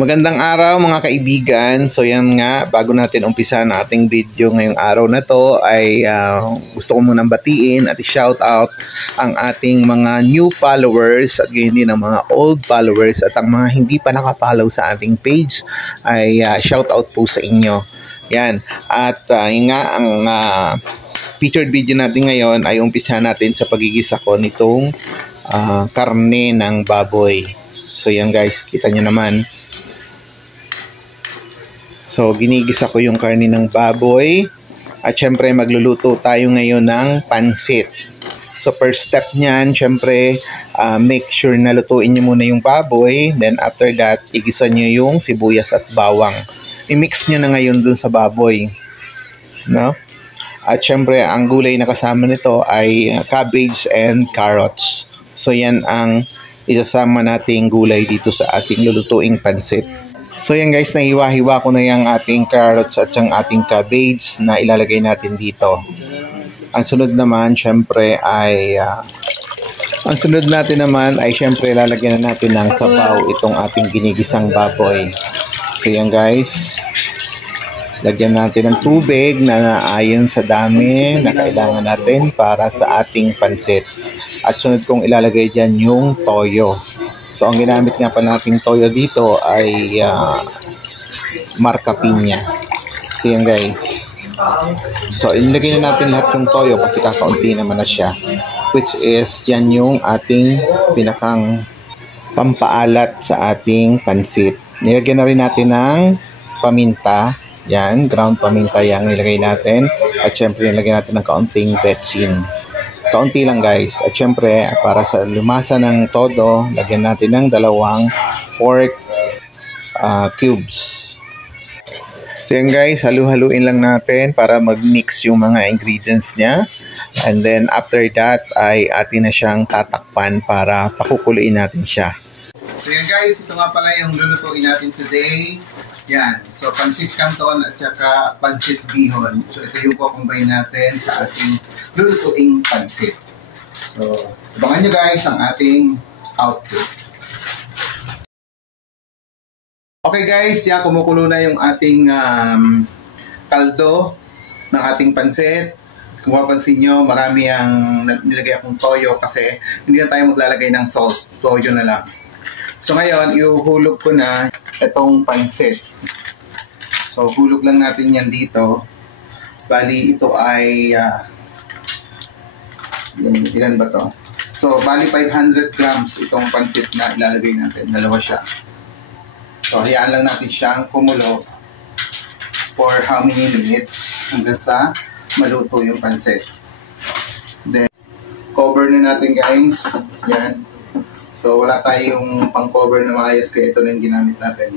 Magandang araw mga kaibigan. So yan nga, bago natin umpisa na ating video ngayong araw na to ay gusto ko munang batiin at i-shout out ang ating mga new followers at gayon din ang mga old followers at ang mga hindi pa nakapollow sa ating page ay shout out po sa inyo. Yan. At yun nga, ang featured video natin ngayon ay umpisa natin sa pagigisa ko nitong karne ng baboy. So yan guys, kita nyo naman. So, ginigisa ko yung karne ng baboy. At syempre, magluluto tayo ngayon ng pansit. So, first step niyan, syempre, make sure na lutuin nyo muna yung baboy. Then, after that, igisa nyo yung sibuyas at bawang. I-mix nyo na ngayon dun sa baboy. No? At syempre, ang gulay na kasama nito ay cabbage and carrots. So, yan ang isasama nating gulay dito sa ating lulutuing pansit. So yan guys, nahiwa-hiwa ko na yung ating carrots at yung ating cabbage na ilalagay natin dito. Ang sunod naman syempre ay syempre lalagyan na natin ng sabaw itong ating ginigisang baboy. So yan guys, lagyan natin ng tubig na naayon sa dami na kailangan natin para sa ating pansit. At sunod kong ilalagay dyan yung toyo. So, ang ginamit nga pa nating toyo dito ay marca piña. So, yan guys. So, inilagay na natin lahat ng toyo kasi kakaunti naman na siya. Which is, yan yung ating pinakang pampaalat sa ating pansit. Nilagyan na rin natin ng paminta. Yan, ground paminta yan nilagay natin. At syempre, nilagyan natin ng kaunting betchin. Kaunti lang guys. At syempre, para sa lumasa ng todo, lagyan natin ng 2 pork cubes. So yan guys, halu-haluin lang natin para mag-mix yung mga ingredients niya. And then after that, ay atin na siyang tatakpan para pakukuluin natin siya. So yan guys, ito nga pala yung lulutuin natin today. Yan. So, pansit canton at saka pansit bihon. So, ito yung kukumbay natin sa ating lulutuing pansit. So, abangan nyo guys ang ating output. Okay guys, yan, kumukulo na yung ating kaldo ng ating pansit. Kung mapansin nyo, marami ang nilagay akong toyo kasi hindi na tayo maglalagay ng salt. Toyo na lang. So, ngayon, iuhulog ko na itong pansit. So, hulog lang natin yan dito. Bali, ito ay ilan ba to? So, bali 500 grams itong pansit na ilalagay natin. Dalawa siya. So, hayaan lang natin siyang kumulo for how many minutes hanggang sa maluto yung pansit. Then, cover na natin guys. Yan. So, wala tayong pang-cover na maayos kaya ito na yung ginamit natin.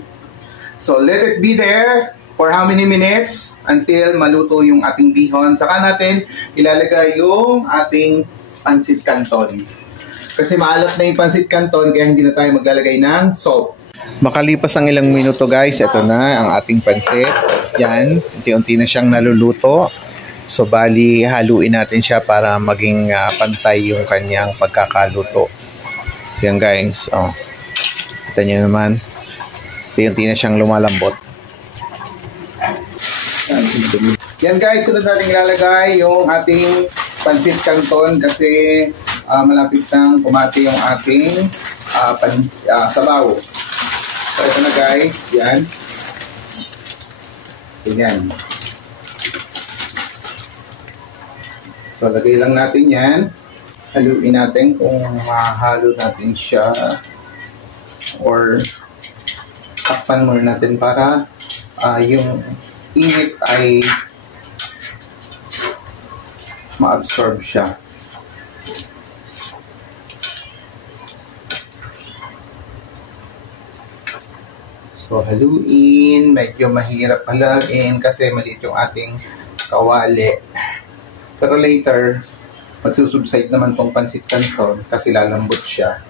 So, let it be there for how many minutes until maluto yung ating bihon. Saka natin ilalagay yung ating pansit canton. Kasi maalat na yung pansit canton kaya hindi na tayo maglalagay ng salt. Makalipas ang ilang minuto guys, ito na ang ating pansit. Yan, unti-unti na siyang naluluto. So, bali haluin natin siya para maging pantay yung kanyang pagkakaluto. Yan guys, oh. Kita nyo naman. Unti-unti na siyang lumalambot. Yan guys, sunod natin ilalagay yung ating pansit canton kasi malapit nang kumati yung ating sabaw. So ito na guys, yan. Yan. So lagay lang natin yan. Haluin natin kung mahalo natin siya or takpan muna natin para yung init ay ma-absorb siya. So haluin, medyo mahirap halagin kasi maliit yung ating kawali. Pero later magsusubside naman tong pansit canton kasi lalambot siya.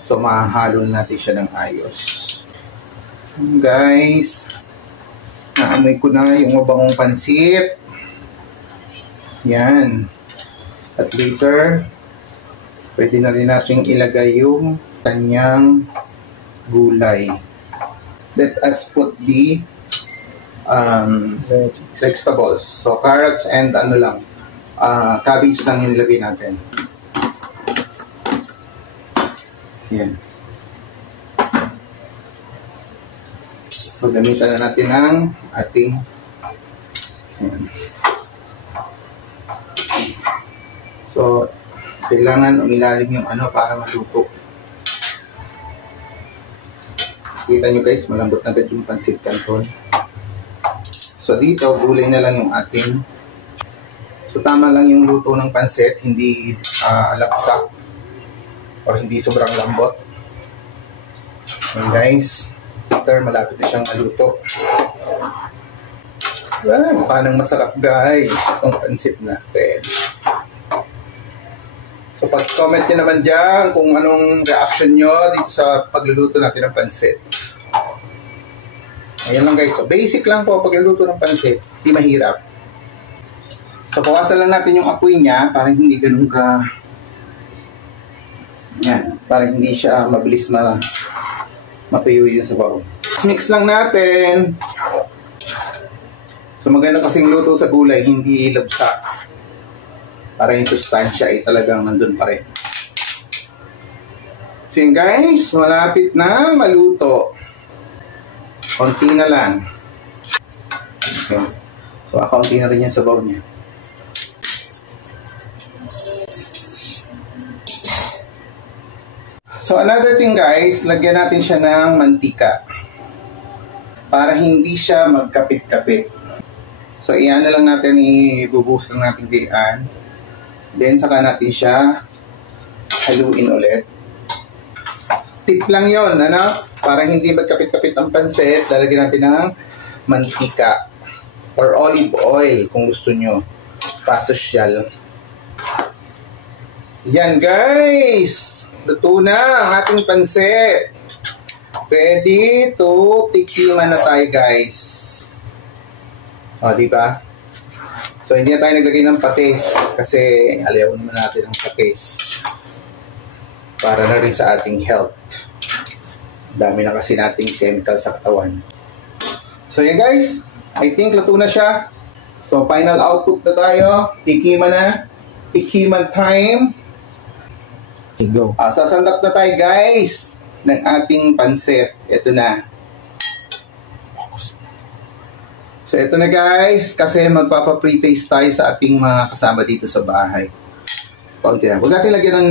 So, mahahalo natin siya ng ayos. Guys, naamoy ko na yung mabangong pansit. Yan. At later, pwede na rin natin ilagay yung kanyang gulay. let us put the vegetables. So, carrots and ano lang, cabbage lang yung nilagay natin. Yan. So, gamitan na natin ang ating yan. So, kailangan umilalim yung ano para maluto. Kita nyo guys, malambot na agad yung pancit canton. So, dito, gulay na lang yung ating. So, tama lang yung luto ng pancit, hindi lapsak or hindi sobrang lambot. So, guys, after malapit na siyang maluto. Mukha nang masarap guys itong pancit natin. So, pag-comment nyo naman dyan kung anong reaction nyo dito sa pagluluto natin ng pancit. Ayan lang guys. So, basic lang po pagluluto ng pancit. Hindi mahirap. So, pawasan lang natin yung apoy niya para hindi ganun ka... Yan. Para hindi siya mabilis matuyo yun sa bawo. Mix lang natin. So, maganda kasing luto sa gulay, hindi labsa. Para yung sustansya ay talagang nandun pa rin. So yun guys, malapit na maluto. Konti na lang. Okay. So kaunti na rin yung sabaw niya. So another thing guys, lagyan natin siya ng mantika. Para hindi siya magkapit-kapit. So iyan na lang natin, ibubuhos lang natin diyan. Then, saka natin siya haluin ulit. Tip lang yon, ano? Para hindi magkapit-kapit ang pansit, lalagyan natin ng mantika or olive oil kung gusto nyo. Pasosyal. Yan, guys! Luto na ang ating pansit. Ready to tikiman na tayo, guys. O, diba? So, hindi na tayo naglagay ng patis kasi alayaw naman natin ng patis para na rin sa ating health. Dami na kasi nating chemical sa katawan. So, yan guys. I think luto na siya. So, final output na tayo. Tikiman na. Tikiman time. Go. Sasandap na tayo guys ng ating pansit. Ito na. So, ito na guys, kasi magpapa-pre-taste tayo sa ating mga kasama dito sa bahay. Paunti na. Huwag natin lagyan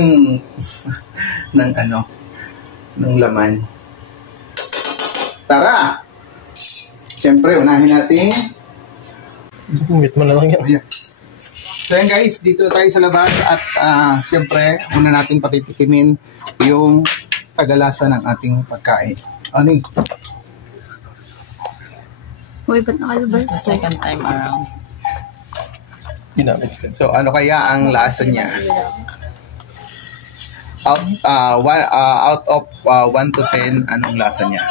ng laman. Tara! Siyempre, unahin natin. Bumit mo na lang yan. So, yan guys, dito na tayo sa labas at siyempre, una natin patitikimin yung tagalasa ng ating pagkain. Ano Uy, ba't nakalabas? Second time around. Ginamit ka. So, ano kaya ang lasa niya? Out of 1 to 10, anong lasa niya?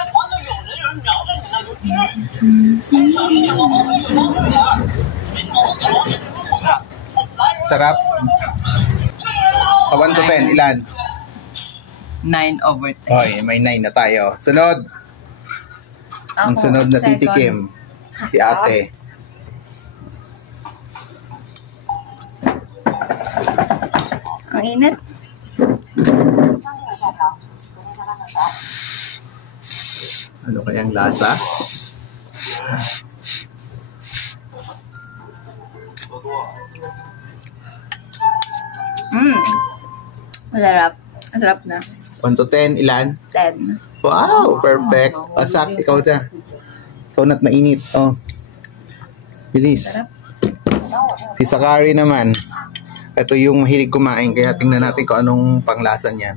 Sarap? Sa 1 to 10, ilan? 9/10. Hoy, may 9 na tayo. Sunod. Ang sunod na titikim. Si ate. Ang init. Ano kayang lasa? Masarap. Masarap na. 1 to 10, ilan? 10. Wow, perfect. Asak, ikaw na. Ikaw na't mainit. Oh. Bilis. Si Sakari naman. Ito yung mahilig kumain, kaya tingnan natin kung anong panglasa niyan.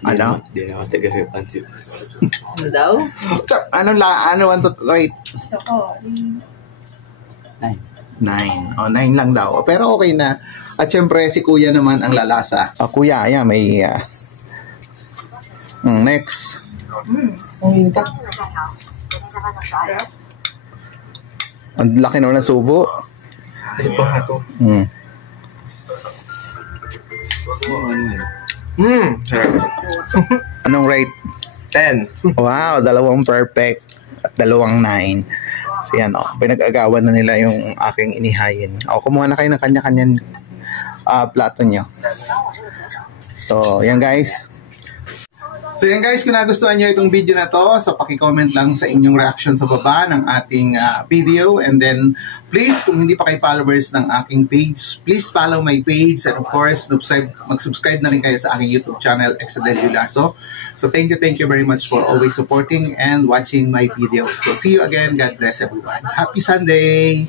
Ano? Hindi na ako taga-pansit. Ano daw? Ano, 1 to, wait. So, ko. 9. 9 lang daw. Pero okay na. At syempre, si kuya naman ang lalasa. Kuya, ayan, may... next. Ang laki naman ng subo. Ano pa nga to? Sarap. Anong rate? 10. Wow, 2 perfect at 2 9. So yan, pinag-agawan na nila yung aking inihayin. Kumuha na kayo ng kanya-kanyang plato nyo. So, yan guys. So yan guys, kung nagustuhan nyo itong video na to, so paki-comment lang sa inyong reaction sa baba ng ating video. And then, please, kung hindi pa kayo followers ng aking page, please follow my page. And of course, mag-subscribe na rin kayo sa aking YouTube channel, Exadelio Lasso. So thank you very much for always supporting and watching my videos. So see you again. God bless everyone. Happy Sunday!